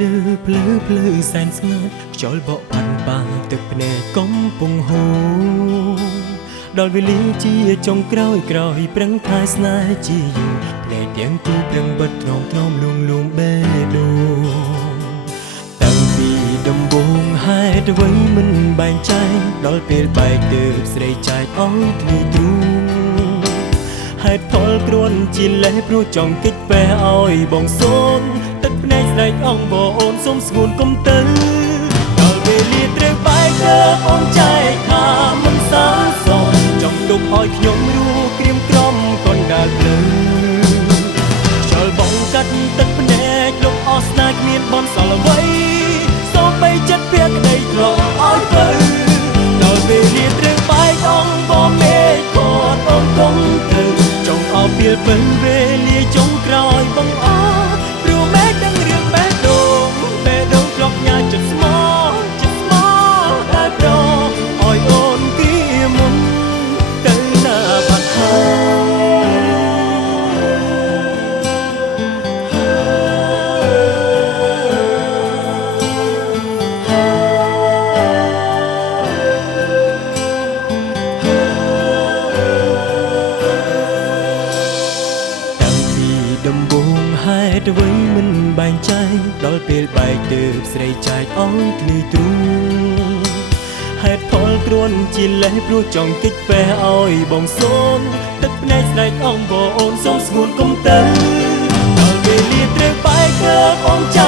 លើភ្លឺភ្លឺសែនស្ងាត់ខ្យល់បក់ផាន់បាទឹកភ្នែកកំពុងហូរដល់វេលាជាចុងក្រោយប្រឹងថែស្នេហ៍ជាយូរភ្នែកទាំងគូប្រឹងបិទថ្នមលួងបេះដូងតាំងពីដំបូងហេតុអ្វីមិនបែងចែកដល់ពេលបែកទើបស្រីចែកឲ្យគ្នាទ្រូងហេតុផលគ្រាន់ជាលេសព្រោះចង់គេចពេះឲ្យបងសូនទឹកភ្នែកស្នេហ៍អងបងអូនសុំស្ងួនកុំទៅដល់វេលាត្រូវបែកទើបអូនចែកថាមិនសាសនចង់ទុកឲ្យខ្ញុំរស់ក្រៀមក្រំកូនដើរភ្លឺខ្យល់បងកាត់ទឹកភ្នែកលុបអស់ស្នេហ៍គ្មានបនសល់អ្វីសូមបីចិត្តភក្តីធ្លាប់ឲ្យទៅដល់វេលាត្រូវបែកអងបងមេឃគាត់អូនគង់ទៅចង់ឲ្យពេលពេលវេលាចុងក្រោយបងអរព្រោះមេឃដឹងរឿងបេះដូងធ្លាប់ញ៉ាចិត្តស្មោះតែប្រឲ្យអូនគៀមុនទៅណាបាត់ដំបូងហេតុអ្វីមិនបែងចែកដល់ពេលបែកទើបស្រីចែកឲ្យគ្នាទ្រូងហេតុផលគ្រាន់ជាលេសព្រោះចង់គេចពេះឲ្យបងសូនទឹកភ្នែកស្នេហ៍អងបងអូនសូមស្ងួនកុំទៅដល់ពេលលាត្រូវបែកទើបអូនចែ